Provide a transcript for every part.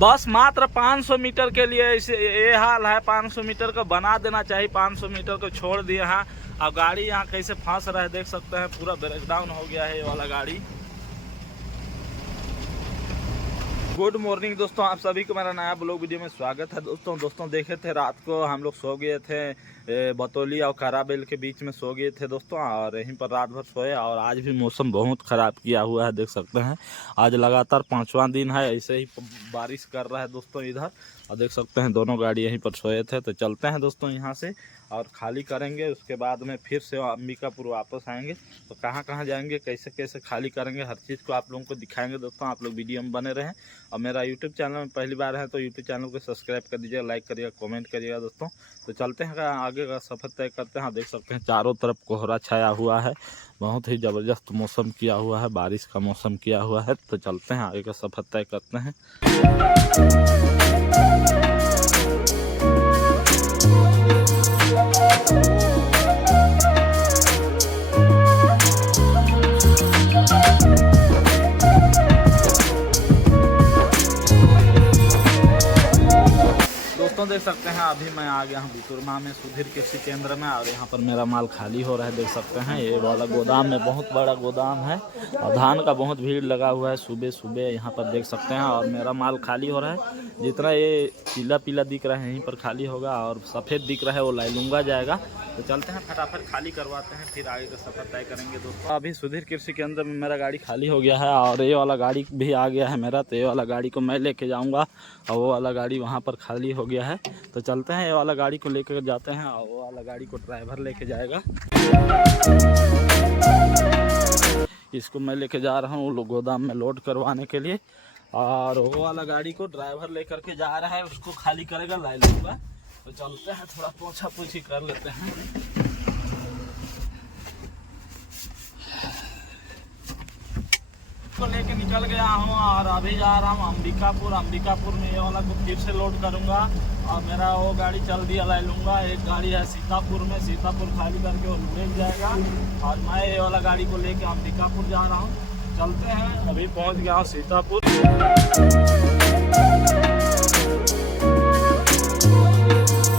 बस मात्र 500 मीटर के लिए ये हाल है। 500 मीटर को बना देना चाहिए, 500 मीटर को छोड़ दिए हैं। अब गाड़ी यहाँ कैसे फंस रहा है देख सकते हैं, पूरा ब्रेकडाउन हो गया है ये वाला गाड़ी। गुड मॉर्निंग दोस्तों, आप सभी को मेरा नया ब्लॉग वीडियो में स्वागत है। दोस्तों देखे थे रात को हम लोग सो गए थे बतौली और काराबेल के बीच में सो गए थे दोस्तों, और यहीं पर रात भर सोए। और आज भी मौसम बहुत ख़राब किया हुआ है, देख सकते हैं। आज लगातार 5वां दिन है ऐसे ही बारिश कर रहा है दोस्तों इधर। और देख सकते हैं दोनों गाड़ी यहीं पर सोए थे। तो चलते हैं दोस्तों यहाँ से और खाली करेंगे, उसके बाद में फिर से अंबिकापुर वापस आएंगे। तो कहाँ कहाँ जाएंगे, कैसे कैसे खाली करेंगे, हर चीज़ को आप लोगों को दिखाएंगे दोस्तों। आप लोग वीडियो में बने रहें। और मेरा यूट्यूब चैनल में पहली बार है तो यूट्यूब चैनल को सब्सक्राइब कर दीजिएगा, लाइक करिएगा, कमेंट करिएगा दोस्तों। तो चलते हैं आगे का सफ़र तय करते हैं। देख सकते हैं चारों तरफ कोहरा छाया हुआ है, बहुत ही ज़बरदस्त मौसम किया हुआ है, बारिश का मौसम किया हुआ है। तो चलते हैं आगे का सफ़र तय करते हैं। देख सकते हैं अभी मैं आ गया हूँ बुतुरमा में, सुधीर कृषि केंद्र में। और यहाँ पर मेरा माल खाली हो रहा है, देख सकते हैं। ये वाला गोदाम में बहुत बड़ा गोदाम है और धान का बहुत भीड़ लगा हुआ है सुबह सुबह, यहाँ पर देख सकते हैं। और मेरा माल खाली हो रहा है, जितना ये पीला पीला दिख रहा है यहीं पर खाली होगा, और सफ़ेद दिख रहा है वो लाइलूंगा जाएगा। तो चलते हैं फटाफट खाली करवाते हैं, फिर आगे का सफ़र तय करेंगे दोस्तों। अभी सुधीर कृषि केंद्र में मेरा गाड़ी खाली हो गया है और ये वाला गाड़ी भी आ गया है मेरा। तो ये वाला गाड़ी को मैं लेके जाऊँगा और वो वाला गाड़ी वहाँ पर खाली हो गया है। तो चलते हैं, ये वाला गाड़ी को लेकर जाते हैं और वो वाला गाड़ी को ड्राइवर लेके जाएगा। इसको मैं लेके जा रहा हूँ गोदाम में लोड करवाने के लिए, और वो वाला गाड़ी को ड्राइवर लेकर के जा रहा है, उसको खाली करेगा लाई लूँगा। तो चलते हैं, थोड़ा पोछा पोछी कर लेते हैं। को लेके निकल गया हूँ और अभी जा रहा हूँ अंबिकापुर। अंबिकापुर में ये वाला को फिर से लोड करूँगा और मेरा वो गाड़ी चल दिया ला लूँगा। एक गाड़ी है सीतापुर में, सीतापुर खाली करके वो लुढ़क जाएगा और मैं ये वाला गाड़ी को लेके अंबिकापुर जा रहा हूँ। चलते हैं, अभी पहुँच गया हूँ सीतापुर।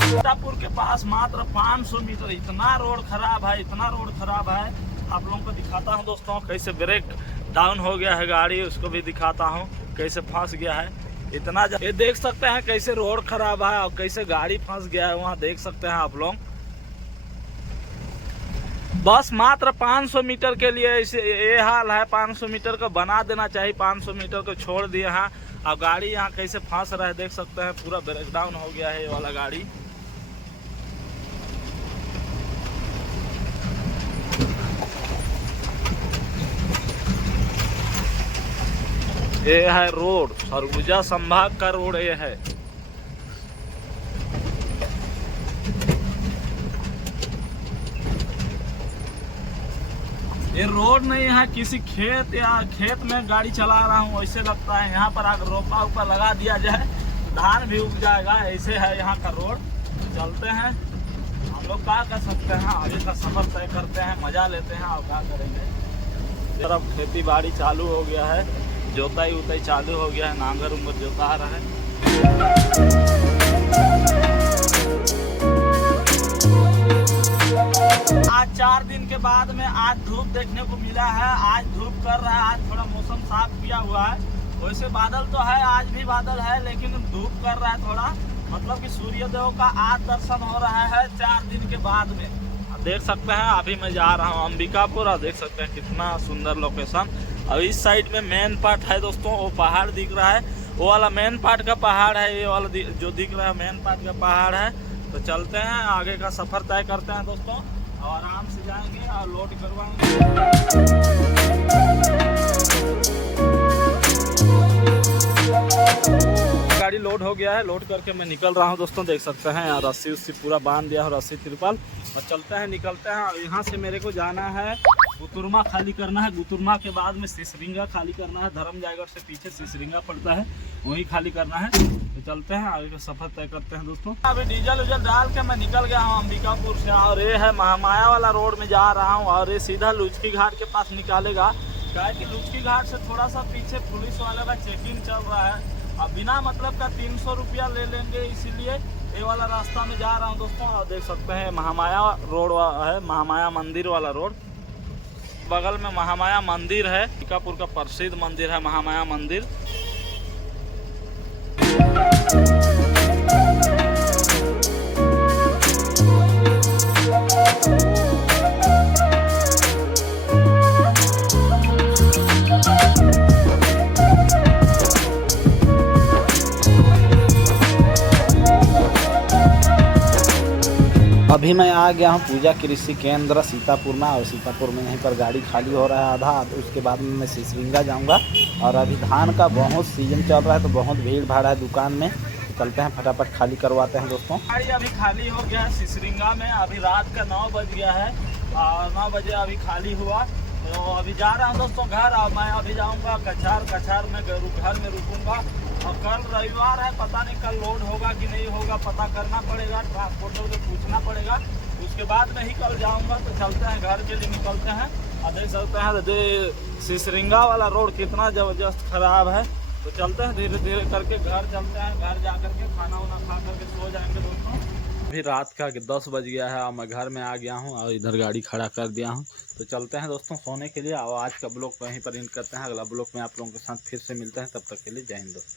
सीतापुर के पास मात्र 500 मीटर। इतना रोड खराब है, इतना रोड खराब है। आप लोगों को दिखाता हूँ दोस्तों कैसे ब्रेक डाउन हो गया है गाड़ी, उसको भी दिखाता हूँ कैसे फंस गया है। इतना ये देख सकते हैं कैसे रोड खराब है और कैसे गाड़ी फंस गया है, वहाँ देख सकते हैं आप लोग। बस मात्र 500 मीटर के लिए ये हाल है। 500 मीटर को बना देना चाहिए, 500 मीटर को छोड़ दिए हैं। और गाड़ी यहाँ कैसे फंस रहा है देख सकते हैं, पूरा ब्रेकडाउन हो गया है ये वाला गाड़ी। ये है रोड, सरगुजा संभाग का रोड ये है। ये रोड नहीं है किसी खेत या खेत में गाड़ी चला रहा हूँ ऐसे लगता है। यहाँ पर अगर रोपा उपा लगा दिया जाए धान भी उग जाएगा, ऐसे है यहाँ का रोड। चलते हैं, हम लोग क्या कर सकते हैं, आगे का सफर तय करते हैं, मजा लेते हैं और क्या करेंगे। तरफ खेती बाड़ी चालू हो गया है, जोताई उताई चालू हो गया है, नांगर उंगर जोता रहा है। आज 4 दिन के बाद में आज धूप देखने को मिला है। आज धूप कर रहा है, आज थोड़ा मौसम साफ किया हुआ है। वैसे बादल तो है, आज भी बादल है, लेकिन धूप कर रहा है थोड़ा, मतलब कि सूर्यदेव का आज दर्शन हो रहा है 4 दिन के बाद में। देख सकते हैं अभी मैं जा रहा हूँ अंबिकापुर और देख सकते हैं कितना सुंदर लोकेशन। और इस साइड में मेन पार्ट है दोस्तों, वो पहाड़ दिख रहा है, वो वाला मेन पार्ट का पहाड़ है। ये वाला जो दिख रहा है मेन पार्ट का पहाड़ है। तो चलते हैं, आगे का सफ़र तय करते हैं दोस्तों और आराम से जाएंगे और लोड करवाएंगे। गाड़ी लोड हो गया है, लोड करके मैं निकल रहा हूँ दोस्तों। देख सकते हैं यार रस्सी उस्सी पूरा बांध दिया है, रस्सी तिरपाल। और चलते हैं, निकलते हैं। और यहाँ से मेरे को जाना है बुतुरमा, खाली करना है। बुतुरमा के बाद में सिसरिंगा खाली करना है। धर्मजायगढ़ से पीछे सिसरिंगा पड़ता है, वहीं खाली करना है। तो चलते हैं, आगे का सफर तय करते हैं दोस्तों। अभी डीजल उजल डाल के मैं निकल गया हूँ अंबिकापुर से, और ये है महामाया वाला रोड में जा रहा हूँ। और ये सीधा लुचकी घाट के पास निकालेगा, क्या कि लुचकी घाट से थोड़ा सा पीछे पुलिस वाले का चेकिंग चल रहा है अब बिना मतलब का 300 रुपया ले लेंगे, इसीलिए ये वाला रास्ता में जा रहा हूँ दोस्तों। और देख सकते हैं महामाया रोड है, महामाया मंदिर वाला रोड। बगल में महामाया मंदिर है, टीकापुर का प्रसिद्ध मंदिर है महामाया मंदिर। अभी मैं आ गया हूँ पूजा कृषि केंद्र सीतापुर में, और सीतापुर में यहीं पर गाड़ी खाली हो रहा है आधा। उसके बाद में मैं सिसरिंगा जाऊँगा, और अभी धान का बहुत सीजन चल रहा है तो बहुत भीड़ भाड़ है दुकान में। तो चलते हैं फटाफट खाली करवाते हैं दोस्तों। गाड़ी अभी खाली हो गया है सिसरिंगा में। अभी रात का 9 बज गया है और 9 बजे अभी खाली हुआ। तो अभी जा रहा हूँ दोस्तों घर। और मैं अभी जाऊँगा कछार में, घर में रुकूँगा। और कल रविवार है, पता नहीं कल लोड होगा कि नहीं होगा, पता करना पड़ेगा, ट्रांसपोर्टर को पूछना पड़ेगा। उसके बाद में ही कल जाऊंगा। तो चलते हैं घर के लिए, निकलते हैं। और देख सकते हैं सिसरिंगा वाला रोड कितना ज़बरदस्त खराब है। तो चलते हैं धीरे धीरे करके घर चलते हैं। घर जा करके खाना वाना खा करके सो जाएंगे दोस्तों। अभी रात का 10 बज गया है और मैं घर में आ गया हूँ और इधर गाड़ी खड़ा कर दिया हूँ। तो चलते हैं दोस्तों सोने के लिए। और आज का ब्लॉग वहीं पर एंड करते हैं। अगला ब्लॉग में आप लोगों के साथ फिर से मिलते हैं। तब तक के लिए जय हिंद दोस्तों।